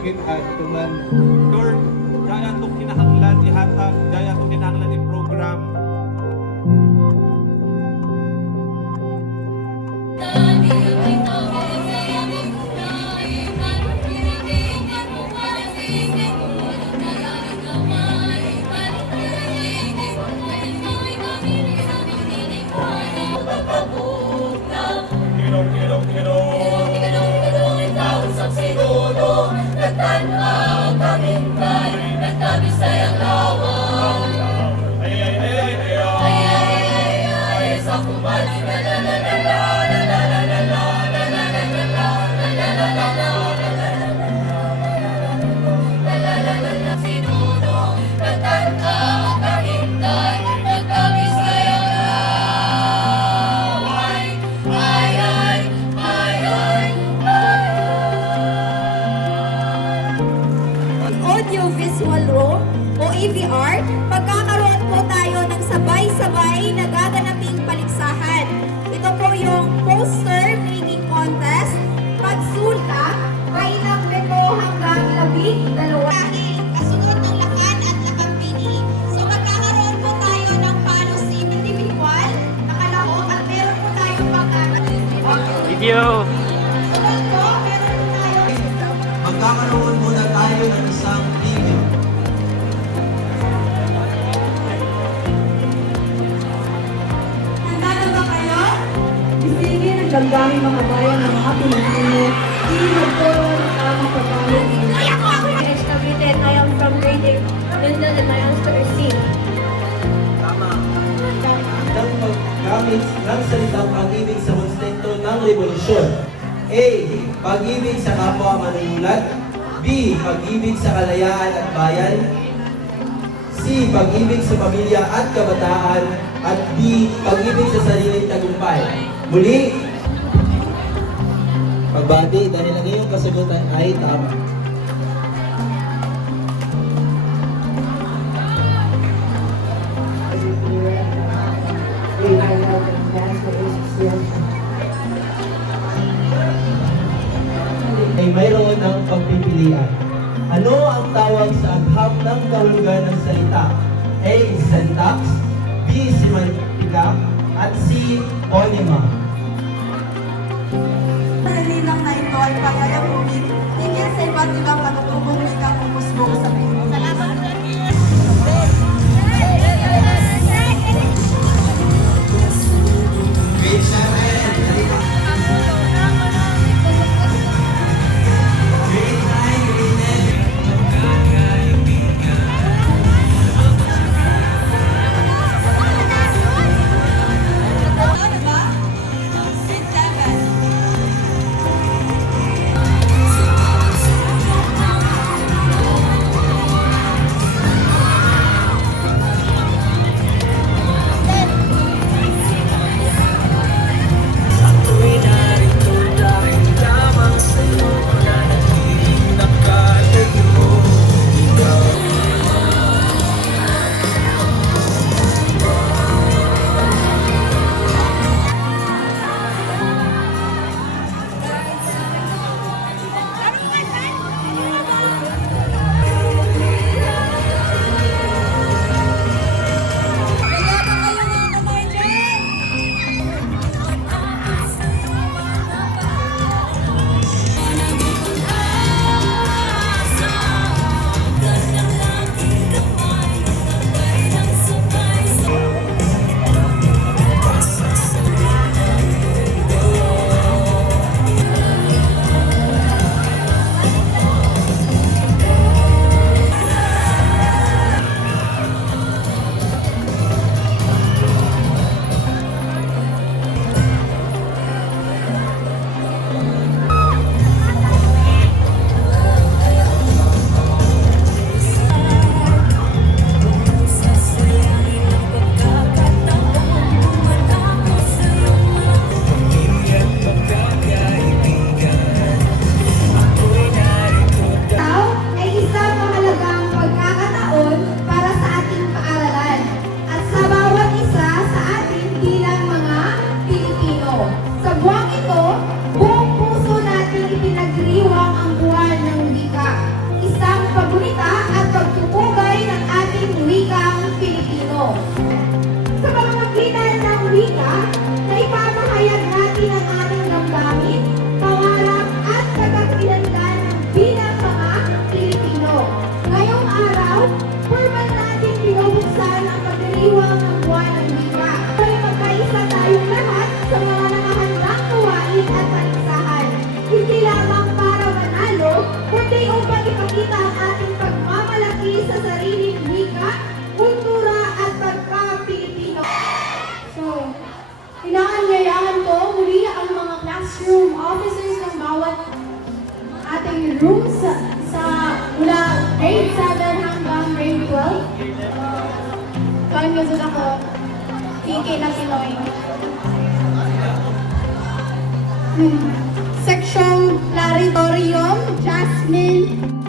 sakit at tuman. Lord, daya itong kinahanglan ihatag, daya itong kinahanglan i-program. Kirong, AVR, pagkakaroon po tayo ng sabay-sabay na gaganaping paligsahan. Ito po yung poster making contest, pagsulat, kailang beto hanggang labing Damdaming mga bayan ng mga Pilipino. Hindi magkaroon ng tamang pagkain. Next Cavite, I am from grade 8. London and my answer is C. Ang paggamit ng salitang pag-ibig sa konsepto ng revolusyon. A. Pag-ibig sa kapwa manunulat. B. Pag-ibig sa kalayaan at bayan. C. Pag-ibig sa pamilya at kabataan. At D. Pag-ibig sa sariling tagumpay. Muli, pagbati dahil ang iyong kasagutan ay tama. ay mayroon ng pagpipilian. Ano ang tawag sa agham ng kahulugan ng salita? A. Syntax B. Semantika at C. Onima ay pagayamumit, higit sa iba't ibang katutubong likang umusbong sa Salamat hindi lamang para manalo, kundi upang ipakita ang ating pagmamalaki sa sariling wika, kultura at pagkakapilipino. So, inaanyayahan ko muli ang mga classroom officers ng bawat ating room sa, sa mula grade 7 hanggang grade 12. Kaya gusto ako, TK na Pinoy. Hmm. Section Claritorium, Jasmine